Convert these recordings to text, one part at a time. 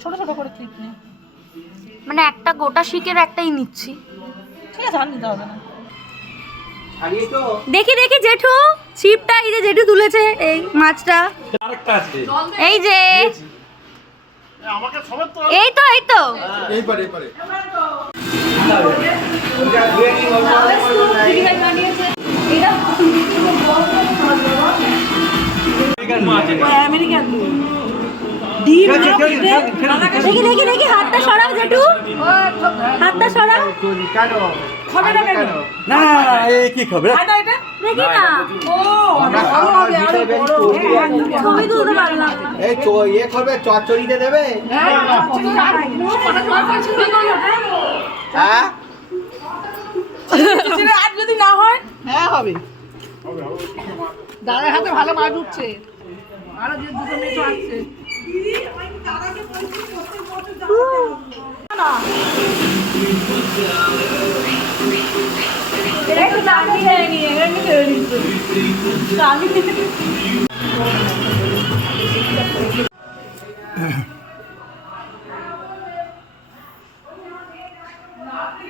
ছোট ছোট করে ক্লিপ নে। মানে একটা গোটা শিকের একটাই নিচ্ছি। ঠিক আছে, আর নিতে হবে না। দেখি দেখি জেঠু ছিপটা, এই যে জেঠু তুলেছে এই মাছটা, এই যে এই তো আমেরিকান ডিম দেখি দেখি দেখি হাতটা সরাও জেঠু, হাতটা সরাও। খাবে না কেন? না এই কি খবর? খায় না এটা? দেখি না, ও ভালো হবে, আরো বড়। ছবি তুলতে পারলাম না। এই ইয়ে করবে, চচ্চড়িতে দেবে? হ্যাঁ আর যদি না হয়? হ্যাঁ হবে। দাদার হাতে ভালো মাছ উঠছে, আরো যে দুটো মেয়ে আসছে।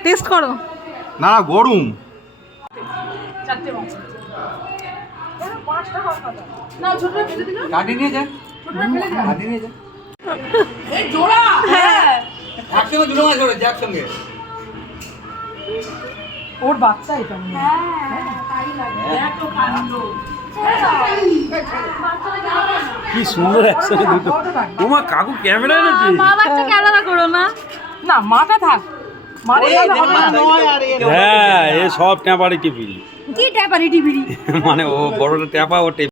টেস্ট করো। না গরম। চারটে মাছ না, ছোটটা ফেলে দিল। কাটি নিয়ে যা, ছোটটা ফেলে দিল। কাটি নিয়ে যা। এই জোড়া। হ্যাঁ, একসঙ্গে দুটো মাছ ধরেছে একসঙ্গে। ওর বাচ্চা এটা মনে হয়। তাই লাগে। এত কাণ্ড। কি সুন্দর একসাথে দুটো। তোমার কাকু ক্যামেরা এনেছে। মা বাচ্চাকে আলাদা করো না। না, মাটা থাক। মারে হ্যাঁ এ সব ট্যাপারি টিপিরি। কি ট্যাপারি টিপিরি? মানে ও বড়টা ট্যাপা ও